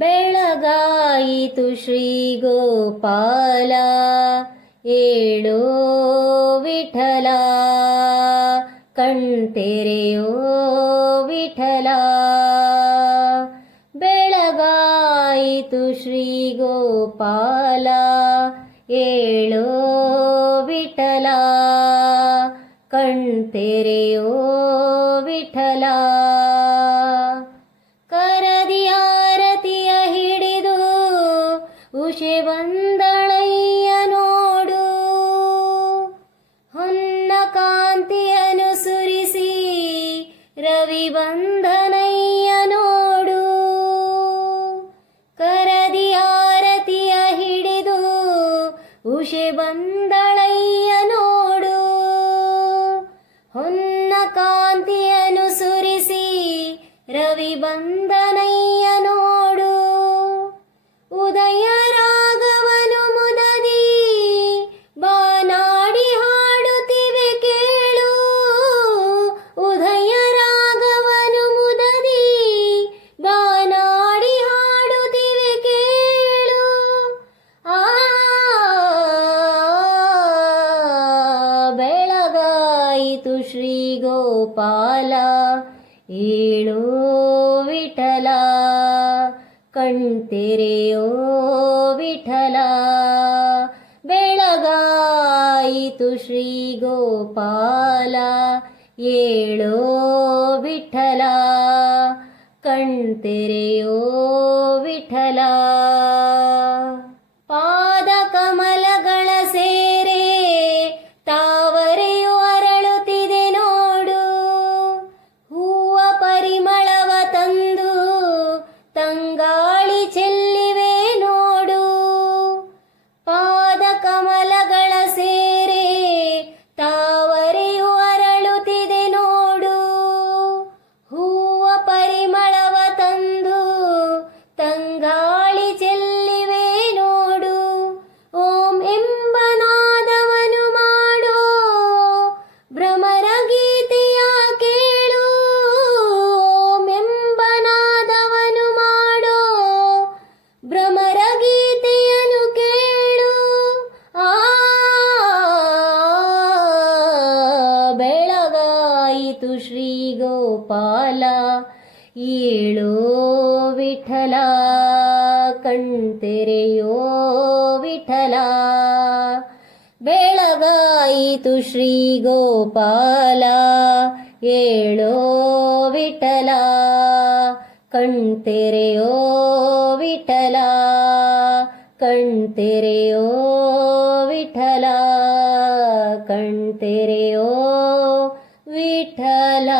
ಬೆಳಗಾಯಿತು ಶ್ರೀ ಗೋಪಾಲ ಏಳೋ ವಿಠಲ ಕಣ್ತೆರೆಯೋ ವಿಠಲ. ಬೆಳಗಾಯಿತು ಶ್ರೀ ಗೋಪಾಲ ಏಳೋ ವಿಠಲ ಕಣ್ತೆರೆಯೋ ವಿಠಲ. ಕರದಿ ಆರತಿಯ ಹಿಡಿದು ಉಷೆ ಬಂದಳಯ್ಯ ನೋಡು, ಹೊನ್ನ ಕಾಂತಿಯನು ಸುರಿಸಿ ರವಿ ಬಂಧನಯ್ಯ ನೋಡು. ಕರದಿ ಆರತಿಯ ಹಿಡಿದು ಉಷೆ ಬಂದಳಯ್ಯ ನೋಡು, ಹೊನ್ನ ಕಾಂತಿಯನು ಸುರಿಸಿ ರವಿ ಬಂಧನಯ್ಯ ನೋಡು. ಉದಯ ರಾಗವನು ಮುದದಿ ಬಾನಾಡಿ ಹಾಡುತ್ತಿವೆ ಕೇಳು, ಉದಯ ರಾಗವನು ಮುದದಿ ಬಾನಾಡಿ ಹಾಡುತ್ತಿವೆ ಕೇಳು. ಬೆಳಗಾಯಿತು ಶ್ರೀ ಗೋಪಾಲ ಏಳೋ ವಿಠಲ ಕಣ್ತೆರೆಯೋ ವಿಠಲ. ಬೆಳಗಾಯಿತು ಶ್ರೀ ಗೋಪಾಲ ಏಳೋ ವಿಠಲ ಕಣ್ತೆರೆಯೋ ವಿಠಲ. ಪಾದ ಕಮಲಗಳ ಸೇರೆ ತಾವರೆಯು ಅರಳುತ್ತಿದೆ ನೋಡು, ಹೂವ ಪರಿಮಳವ ತಂದು ತಂಗಾಳಿ ಚೆಲ್ಲಿವೆ ನೋಡು. ಪಾದ ಕಮಲಗಳ ಸೇರೆ ತಾವರೆಯು ಅರಳುತ್ತಿದೆ ನೋಡು, ಹೂವ ಪರಿಮಳವ ತಂದು ತಂಗಾಳಿ ಚೆಲ್ಲಿವೆ ನೋಡು. ಓಂ ಎಂಬ ನಾದವನು ಮಾಡೋ ಭ್ರಮರ ಗೀತೆಯ ಕೇಳು, ಓಂ ಎಂಬ ನಾದವನು ಮಾಡೋ ಭ್ರಮರ ಗೀತೆಯನು ಕೇಳು. ಬೆಳಗಾಯಿತು ಶ್ರೀ ಗೋಪಾಲ ಏಳೋ ವಿಠಲ ಕಣ್ತೆರೆಯೋ ವಿಠಲ. ಬೆಳಗಾಯಿತು ಶ್ರೀ ಗೋಪಾಲ ಏಳೋ ವಿಠಲ ಕಣ್ತೆರೆಯೋ ವಿಠಲ ಕಣ್ತೆರೆಯೋ ವಿಠಲ ಕಣ್ತೆರೆಯೋ ವಿಠಲ.